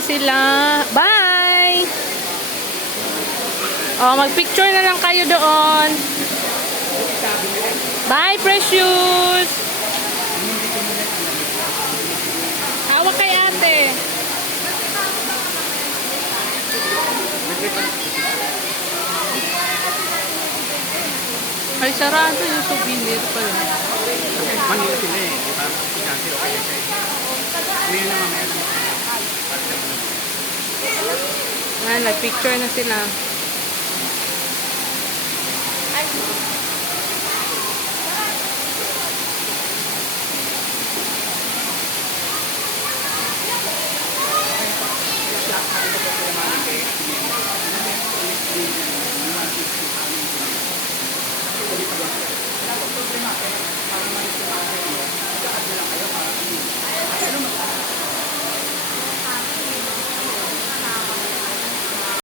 na sila. Bye! Oh, mag-picture na lang kayo doon. Bye, Precious! Hawak kay ate. Ay, sarado yung souvenir pala. Manila sila eh. Di ba? Kasi okay na siya eh. Ngayon naman meron. Ayan, nag-picture na sila. Ay,